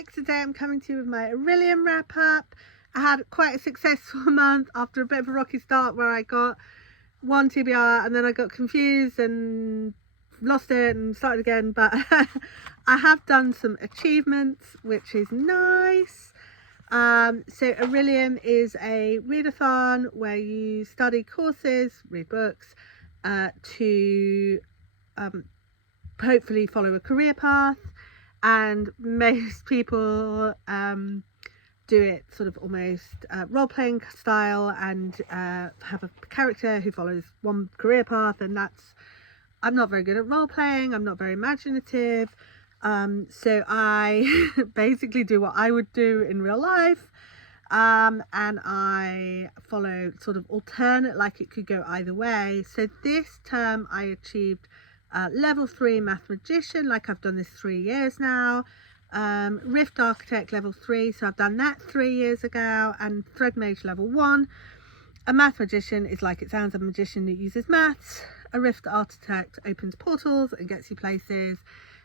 back. Today I'm coming to you with my Orilium wrap up. I had quite a successful month after a bit of a rocky start where I got one TBR and then I got confused and lost it and started again, but I have done some achievements, which is nice. So Orilium is a readathon where you study courses, read books, to hopefully follow a career path. And most people do it sort of almost role-playing style and have a character who follows one career path, and I'm not very good at role-playing, I'm not very imaginative, so I basically do what I would do in real life, and I follow sort of alternate, like it could go either way. So this term I achieved level 3 math magician, like I've done this 3 years now. Rift architect level 3, so I've done that 3 years ago. And thread mage level 1. A math magician is, like it sounds, a magician that uses maths. A rift architect opens portals and gets you places,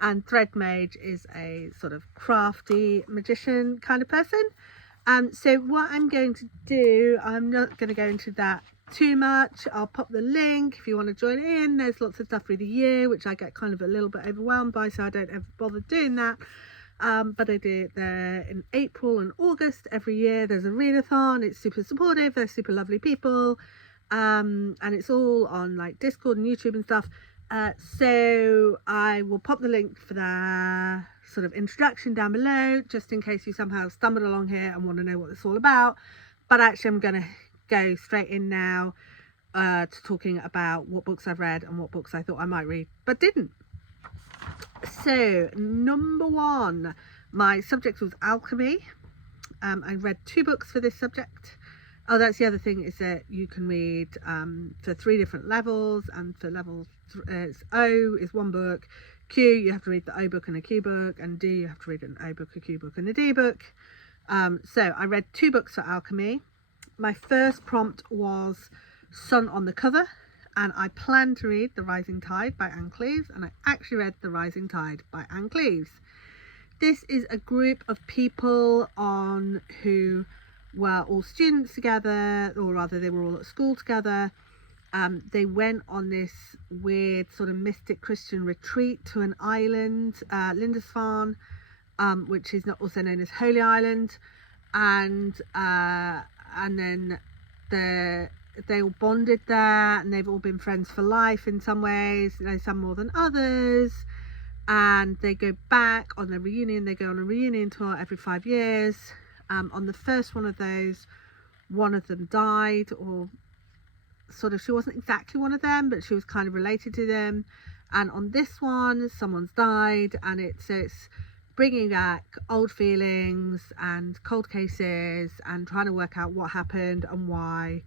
and thread mage is a sort of crafty magician kind of person. So what I'm going to do, I'm not going to go into that too much. I'll pop the link if you want to join in. There's lots of stuff through the year which I get kind of a little bit overwhelmed by, so I don't ever bother doing that, but I do it there in April and August every year. There's a readathon. It's super supportive, they're super lovely people, and it's all on like Discord and YouTube and stuff, so I will pop the link for the sort of introduction down below, just in case you somehow stumbled along here and want to know what it's all about. But actually I'm going to go straight in now to talking about what books I've read and what books I thought I might read but didn't. So number 1, my subject was alchemy. I read 2 books for this subject. Oh, that's the other thing, is that you can read for 3 different levels, and for levels O is 1 book, Q you have to read the O book and a Q book, and D you have to read an O book, a Q book and a D book. So I read 2 books for alchemy. My first prompt was Sun on the Cover, and I planned to read The Rising Tide by Cleeves, and I actually read The Rising Tide by Cleeves. This is a group of people who were all students together, or rather they were all at school together. They went on this weird sort of mystic Christian retreat to an island, Lindisfarne, which is also known as Holy Island, and then they all bonded there, and they've all been friends for life in some ways, some more than others. And they go back on their reunion. They go on a reunion tour every 5 years. On the first one of those, one of them died, or sort of, she wasn't exactly one of them, but she was kind of related to them. And on this one, someone's died, and it's bringing back old feelings and cold cases and trying to work out what happened and why.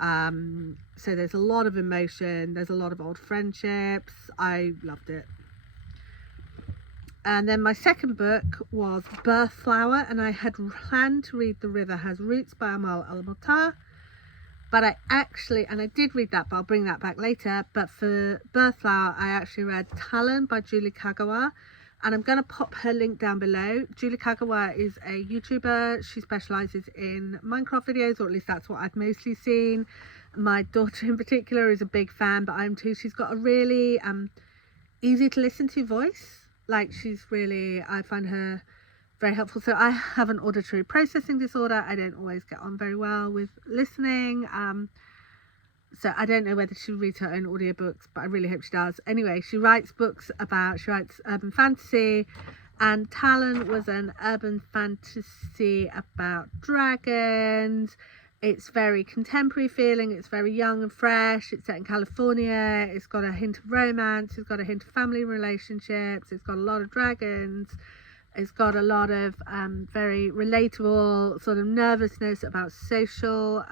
So there's a lot of emotion, there's a lot of old friendships. I loved it. And then my second book was Birth Flower, and I had planned to read The River Has Roots by Amal El-Mohtar, but I did read that, but I'll bring that back later. But for Birth Flower, I actually read Talon by Julie Kagawa, and I'm going to pop her link down below. Julie Kagawa is a YouTuber. She specialises in Minecraft videos, or at least that's what I've mostly seen. My daughter in particular is a big fan, but I'm too. She's got a really easy to listen to voice. Like, I find her very helpful. So I have an auditory processing disorder. I don't always get on very well with listening. So I don't know whether she reads her own audiobooks, but I really hope she does. Anyway, she writes urban fantasy, and Talon was an urban fantasy about dragons. It's very contemporary feeling, it's very young and fresh, it's set in California, it's got a hint of romance, it's got a hint of family relationships, it's got a lot of dragons, it's got a lot of very relatable sort of nervousness about social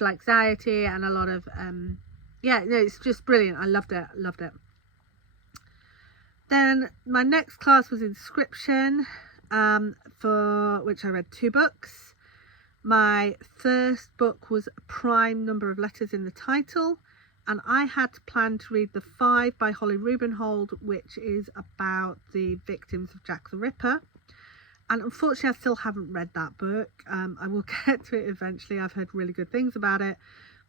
anxiety, and a lot of it's just brilliant. I loved it. Then my next class was Inscription, for which I read 2 books. My first book was A Prime Number of Letters in the Title, and I had planned to read The Five by Rubenhold, which is about the victims of Jack the Ripper. And unfortunately, I still haven't read that book. I will get to it eventually. I've heard really good things about it.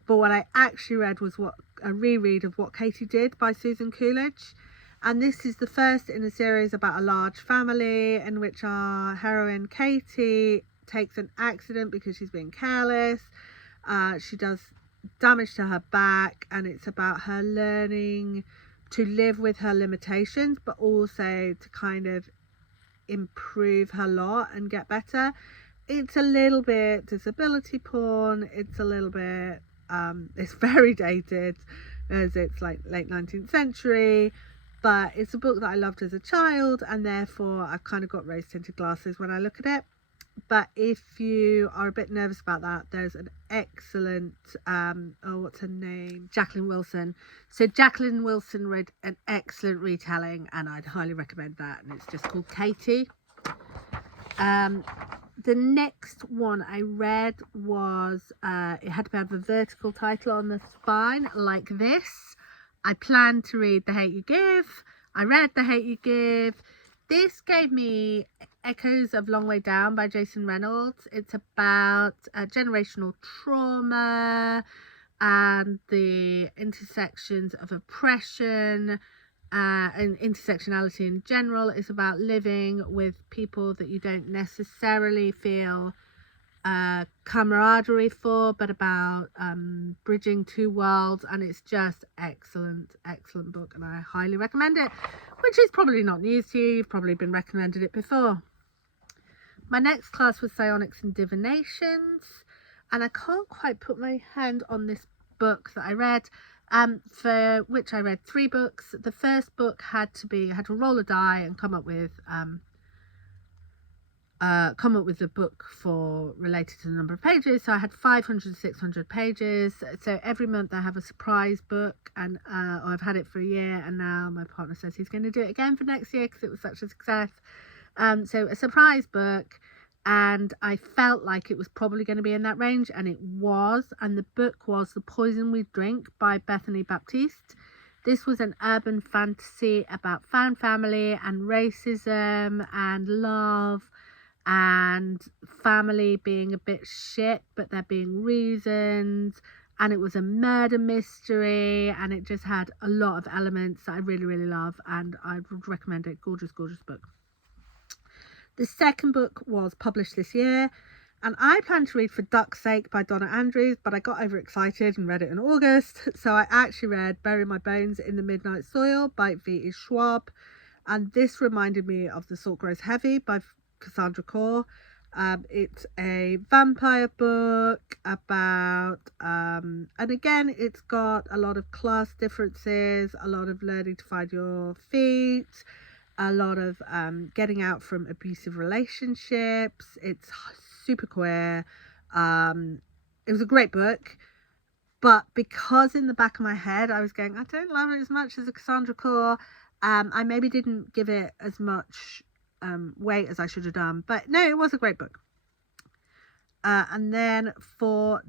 But what I actually read was a reread of What Katy Did by Susan Coolidge. And this is the first in a series about a large family in which our heroine Katy takes an accident because she's being careless. She does damage to her back, and it's about her learning to live with her limitations, but also to kind of improve her lot and get better. It's a little bit disability porn. It's a little bit it's very dated, as it's like late 19th century, but it's a book that I loved as a child, and therefore I've kind of got rose tinted glasses when I look at it. But if you are a bit nervous about that, there's an excellent what's her name, Jacqueline Wilson. So Jacqueline Wilson read an excellent retelling, and I'd highly recommend that, and it's just called Katy. The next one I read was it had to have a vertical title on the spine like this. I planned to read The Hate You Give. I read The Hate You Give. This gave me echoes of Long Way Down by Jason Reynolds. It's about generational trauma and the intersections of oppression and intersectionality in general. It's about living with people that you don't necessarily feel camaraderie for, but about bridging two worlds. And it's just excellent book, and I highly recommend it, which is probably not news to you. You've probably been recommended it before. My next class was Psionics and Divinations, and I can't quite put my hand on this book that I read, for which I read 3 books. The first book had to roll a die and come up with a book for related to the number of pages. So I had 500 to 600 pages. So every month I have a surprise book, and I've had it for a year, and now my partner says he's going to do it again for next year because it was such a success. So a surprise book, and I felt like it was probably going to be in that range, and it was. And the book was The Poison We Drink by Bethany Baptiste. This was an urban fantasy about found family and racism and love and family being a bit shit, but there being reasons. And it was a murder mystery, and it just had a lot of elements that I really love, and I would recommend it. Gorgeous book. The second book was published this year, and I planned to read For Duck's Sake by Donna Andrews, but I got overexcited and read it in August. So I actually read Bury My Bones in the Midnight Soil by V.E. Schwab, and this reminded me of The Salt Grows Heavy by Cassandra Khaw. It's a vampire book about and again, it's got a lot of class differences, a lot of learning to find your feet, a lot of getting out from abusive relationships. It's super queer. It was a great book, but because in the back of my head I was going, I don't love it as much as a Cassandra Khaw, I maybe didn't give it as much weight as I should have done. But no, it was a great book. And then for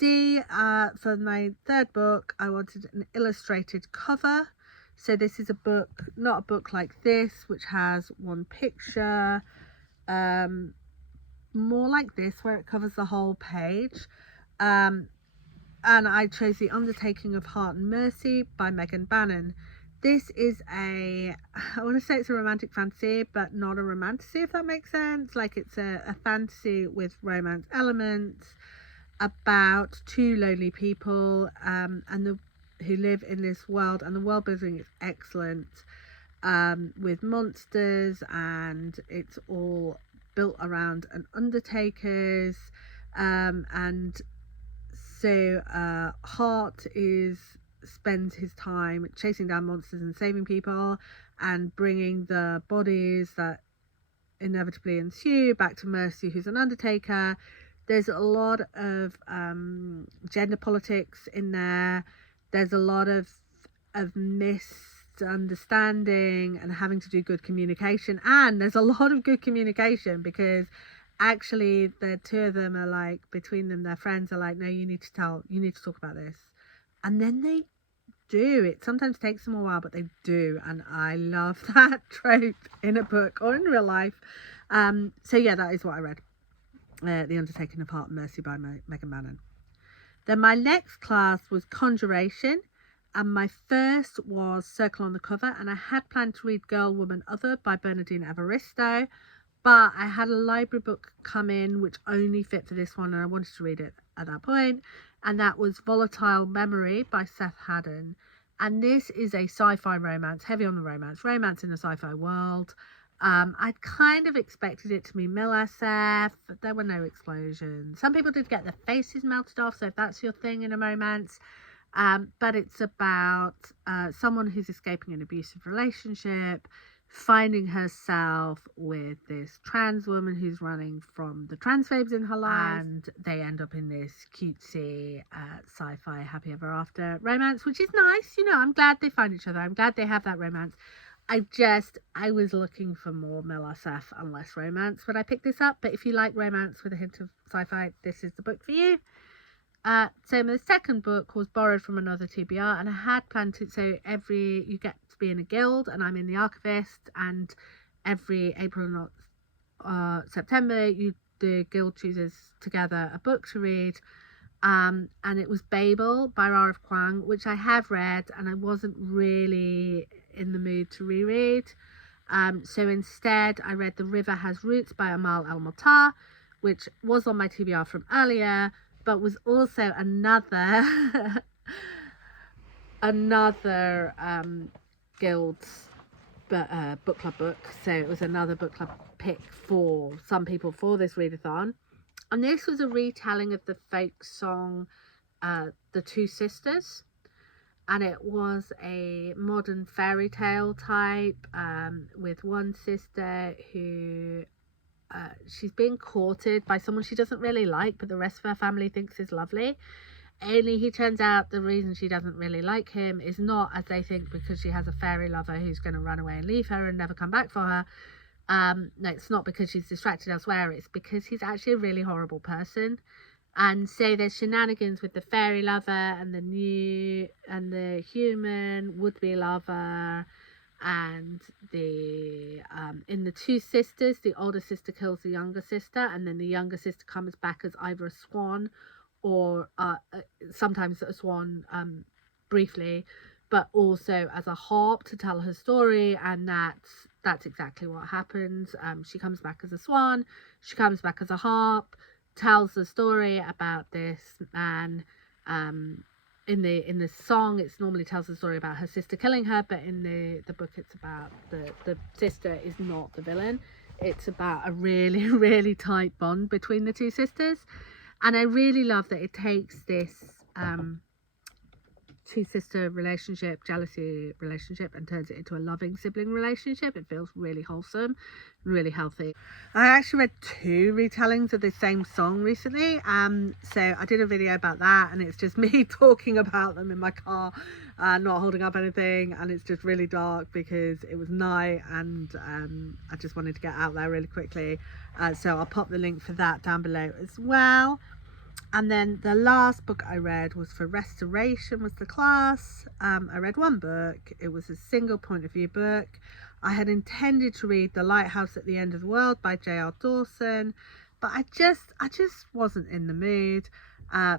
for my third book, I wanted an illustrated cover. So this is a book, not a book like this, which has one picture, more like this, where it covers the whole page. And I chose The Undertaking of Hart and Mercy by Megan Bannen. This is I want to say it's a romantic fantasy, but not a romantasy, if that makes sense. Like, it's a fantasy with romance elements about 2 lonely people who live in this world, and the world building is excellent, with monsters, and it's all built around an undertaker's, and so Hart spends his time chasing down monsters and saving people and bringing the bodies that inevitably ensue back to Mercy, who's an undertaker. There's a lot of gender politics in there. There's a lot of misunderstanding and having to do good communication, and there's a lot of good communication, because actually the 2 of them are like, between them, their friends are like, no, you need to talk about this, and then they do. It sometimes takes them a while, but they do, and I love that trope in a book or in real life. So yeah, that is what I read. The Undertaking of Hart and Mercy by Megan Bannen. Then my next class was Conjuration, and my first was Circle on the Cover, and I had planned to read Girl, Woman, Other by Bernardine Evaristo, but I had a library book come in which only fit for this one, and I wanted to read it at that point, and that was Volatile Memory by Seth Haddon. And this is a sci-fi romance, heavy on the romance in a sci-fi world. I'd kind of expected it to be MilSF, but there were no explosions. Some people did get their faces melted off, so if that's your thing in a romance. But it's about someone who's escaping an abusive relationship, finding herself with this trans woman who's running from the transphobes in her life, and they end up in this cutesy sci-fi happy ever after romance, which is nice. You know, I'm glad they find each other. I'm glad they have that romance. I was looking for more MilSF and less romance when I picked this up, but if you like romance with a hint of sci-fi, this is the book for you. So the second book was borrowed from another TBR, and I had planned to, so you get to be in a guild, and I'm in the archivist, and every April and September the guild chooses together a book to read, and it was Babel by R F Kuang, which I have read, and I wasn't really in the mood to reread. So instead I read The River Has Roots by Amal El-Mohtar, which was on my TBR from earlier, but was also another guild's book club book. So it was another book club pick for some people for this readathon. And this was a retelling of the folk song The Two Sisters. And it was a modern fairy tale type, with one sister who she's being courted by someone she doesn't really like, but the rest of her family thinks is lovely. Only he turns out the reason she doesn't really like him is not, as they think, because she has a fairy lover who's going to run away and leave her and never come back for her. No, it's not because she's distracted elsewhere. It's because he's actually a really horrible person. And so there's shenanigans with the fairy lover and the human would-be lover, and in The Two Sisters, the older sister kills the younger sister, and then the younger sister comes back as either a swan or sometimes a swan briefly, but also as a harp to tell her story, and that's exactly what happens. She comes back as a swan, she comes back as a harp, tells the story about this man. In the song, it's normally tells the story about her sister killing her, but in the book it's about the sister is not the villain. It's about a really, really tight bond between the two sisters, and I really love that it takes this two sister relationship, jealousy relationship, and turns it into a loving sibling relationship. It feels really wholesome, really healthy. I actually read 2 retellings of the same song recently, so I did a video about that, and it's just me talking about them in my car, not holding up anything, and it's just really dark because it was night, and I just wanted to get out there really quickly, so I'll pop the link for that down below as well. And then the last book I read was for Restoration, was the class. I read 1 book. It was a single point of view book. I had intended to read The Lighthouse at the End of the World by J.R. Dawson, but I just wasn't in the mood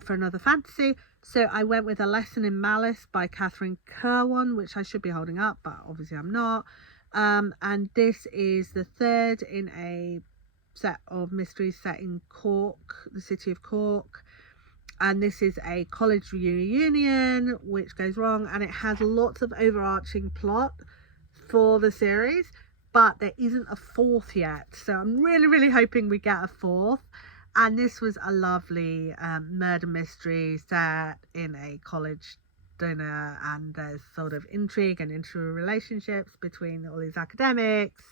for another fantasy. So I went with A Lesson in Malice by Catherine Kerwin, which I should be holding up, but obviously I'm not. And this is the 3rd in a set of mysteries set in Cork, the city of Cork. And this is a college reunion which goes wrong, and it has lots of overarching plot for the series, but there isn't a 4th yet, so I'm really, really hoping we get a 4th. And this was a lovely murder mystery set in a college dinner, and there's sort of intrigue and interrelationships between all these academics,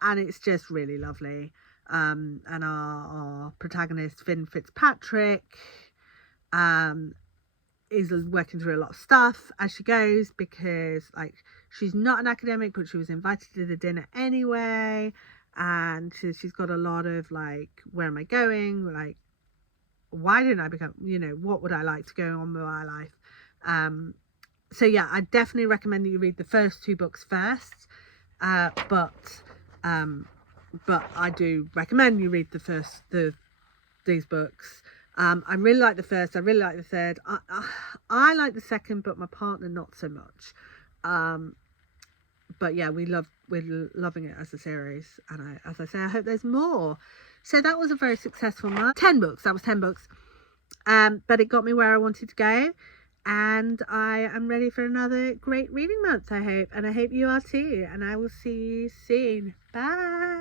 and it's just really lovely. And our protagonist, Finn Fitzpatrick, is working through a lot of stuff as she goes, because like she's not an academic, but she was invited to the dinner anyway, and she's got a lot of like, where am I going, like why didn't I become, what would I like to go on with my life. So yeah, I definitely recommend that you read the first 2 books first, but but I do recommend you read these books. I really like the first. I really like the third. I like the second, but my partner not so much. But yeah, we're loving it as a series, and as I say, I hope there's more. So that was a very successful month. 10 books. That was 10 books. But it got me where I wanted to go, and I am ready for another great reading month, I hope, and I hope you are too. And I will see you soon. Bye.